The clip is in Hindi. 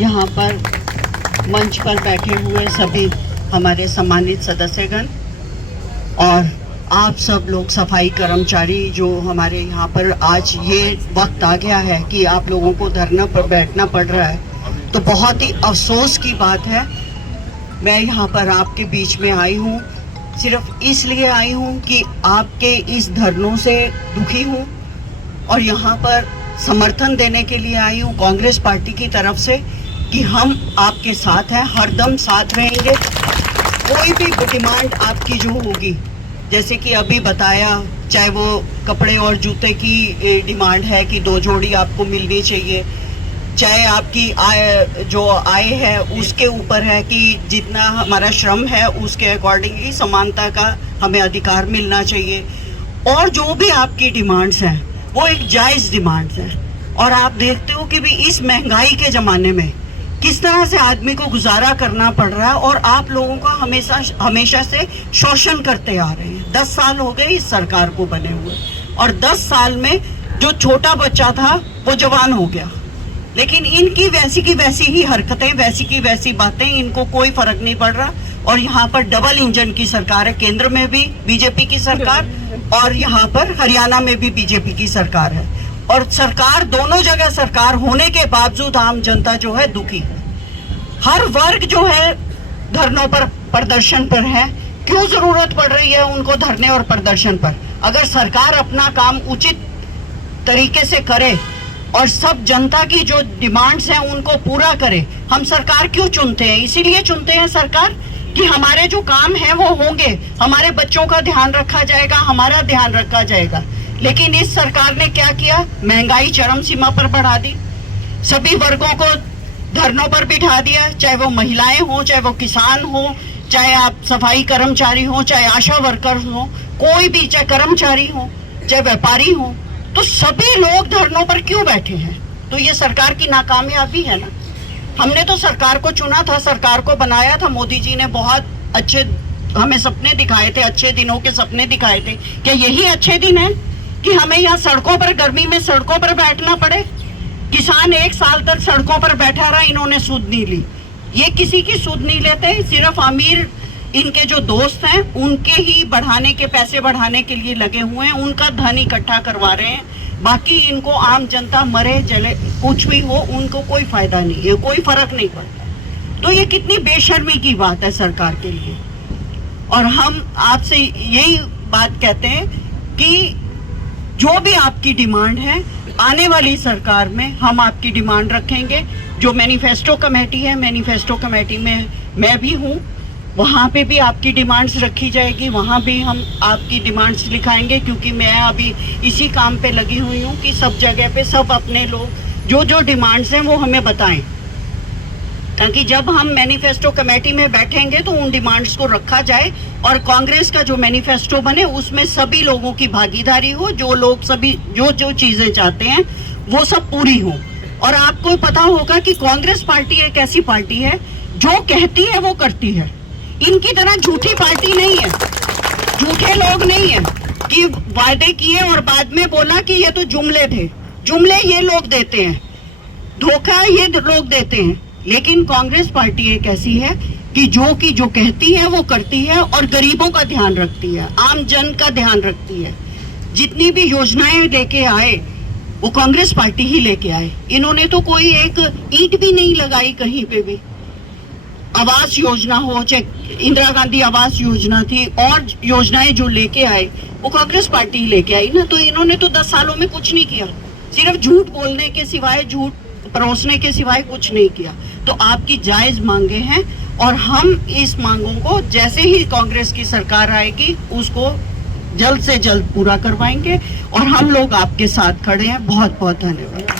यहाँ पर मंच पर बैठे हुए सभी हमारे सम्मानित सदस्यगण और आप सब लोग सफाई कर्मचारी जो हमारे यहाँ पर आज ये वक्त आ गया है कि आप लोगों को धरना पर बैठना पड़ रहा है, तो बहुत ही अफसोस की बात है। मैं यहाँ पर आपके बीच में आई हूँ, सिर्फ इसलिए आई हूँ कि आपके इस धरनों से दुखी हूँ और यहाँ पर समर्थन देने के लिए आई हूँ कांग्रेस पार्टी की तरफ से कि हम आपके साथ हैं, हरदम साथ रहेंगे। कोई भी डिमांड आपकी जो होगी, जैसे कि अभी बताया, चाहे वो कपड़े और जूते की डिमांड है कि 2 जोड़ी आपको मिलनी चाहिए, चाहे आपकी आय है उसके ऊपर है कि जितना हमारा श्रम है उसके अकॉर्डिंगली समानता का हमें अधिकार मिलना चाहिए, और जो भी आपकी डिमांड्स हैं वो एक जायज़ डिमांड्स हैं। और आप देखते हो कि भी इस महंगाई के ज़माने में किस तरह से आदमी को गुजारा करना पड़ रहा है, और आप लोगों का हमेशा से शोषण करते आ रहे हैं। 10 साल हो गए इस सरकार को बने हुए, और 10 साल में जो छोटा बच्चा था वो जवान हो गया, लेकिन इनकी वैसी की वैसी ही हरकतें, वैसी की वैसी बातें, इनको कोई फर्क नहीं पड़ रहा। और यहाँ पर डबल इंजन की सरकार है, केंद्र में भी बीजेपी की सरकार और यहाँ पर हरियाणा में भी बीजेपी की सरकार है, और सरकार दोनों जगह सरकार होने के बावजूद आम जनता जो है दुखी है। हर वर्ग जो है धरनों पर, प्रदर्शन पर है। क्यों जरूरत पड़ रही है उनको धरने और प्रदर्शन पर? अगर सरकार अपना काम उचित तरीके से करे और सब जनता की जो डिमांड्स हैं उनको पूरा करे। हम सरकार क्यों चुनते हैं? इसीलिए चुनते हैं सरकार कि हमारे जो काम है वो होंगे, हमारे बच्चों का ध्यान रखा जाएगा, हमारा ध्यान रखा जाएगा। लेकिन इस सरकार ने क्या किया? महंगाई चरम सीमा पर बढ़ा दी, सभी वर्गों को धरनों पर बिठा दिया, चाहे वो महिलाएं हो, चाहे वो किसान हो, चाहे आप सफाई कर्मचारी हो, चाहे आशा वर्कर हो, कोई भी, चाहे कर्मचारी हो, चाहे व्यापारी हो, तो सभी लोग धरनों पर क्यों बैठे हैं? तो ये सरकार की नाकामयाबी है ना। हमने तो सरकार को चुना था, सरकार को बनाया था, मोदी जी ने बहुत अच्छे हमें सपने दिखाए थे, अच्छे दिनों के सपने दिखाए थे। क्या यही अच्छे दिन है कि हमें यहाँ सड़कों पर, गर्मी में सड़कों पर बैठना पड़े? किसान 1 साल तक सड़कों पर बैठा रहा, इन्होंने सूद नहीं ली। ये किसी की सूद नहीं लेते, सिर्फ अमीर इनके जो दोस्त हैं उनके ही बढ़ाने के, पैसे बढ़ाने के लिए लगे हुए हैं, उनका धन इकट्ठा करवा रहे हैं। बाकी इनको आम जनता मरे जले कुछ भी हो, उनको कोई फायदा नहीं है, कोई फर्क नहीं पड़ता। तो ये कितनी बेशर्मी की बात है सरकार के लिए। और हम आपसे यही बात कहते हैं कि जो भी आपकी डिमांड है, आने वाली सरकार में हम आपकी डिमांड रखेंगे। जो मैनिफेस्टो कमेटी है, मैनिफेस्टो कमेटी में मैं भी हूँ, वहाँ पे भी आपकी डिमांड्स रखी जाएगी, वहाँ भी हम आपकी डिमांड्स लिखाएंगे, क्योंकि मैं अभी इसी काम पे लगी हुई हूँ कि सब जगह पे सब अपने लोग जो जो डिमांड्स हैं वो हमें बताएं, ताकि जब हम मैनिफेस्टो कमेटी में बैठेंगे तो उन डिमांड्स को रखा जाए और कांग्रेस का जो मैनिफेस्टो बने उसमें सभी लोगों की भागीदारी हो, जो लोग सभी जो जो चीज़ें चाहते हैं वो सब पूरी हो। और आपको पता होगा कि कांग्रेस पार्टी एक ऐसी पार्टी है जो कहती है वो करती है। इनकी तरह झूठी पार्टी नहीं है, झूठे लोग नहीं है कि वायदे किए और बाद में बोला कि ये तो जुमले थे। जुमले ये लोग देते हैं, धोखा ये लोग देते हैं। लेकिन कांग्रेस पार्टी एक ऐसी है कि जो कहती है वो करती है और गरीबों का ध्यान रखती है, आम जन का ध्यान रखती है। जितनी भी योजनाएं लेके आए वो कांग्रेस पार्टी ही लेके आए। इन्होंने तो कोई एक ईंट भी नहीं लगाई कहीं पे भी। आवास योजना हो, चाहे इंदिरा गांधी आवास योजना थी, और योजनाएं जो लेके आए वो कांग्रेस पार्टी ही लेके आई ना। तो इन्होंने तो 10 सालों में कुछ नहीं किया, सिर्फ झूठ बोलने के सिवाय, झूठ परोसने के सिवाय कुछ नहीं किया। तो आपकी जायज मांगे हैं और हम इस मांगों को जैसे ही कांग्रेस की सरकार आएगी उसको जल्द से जल्द पूरा करवाएंगे, और हम लोग आपके साथ खड़े हैं। बहुत बहुत धन्यवाद।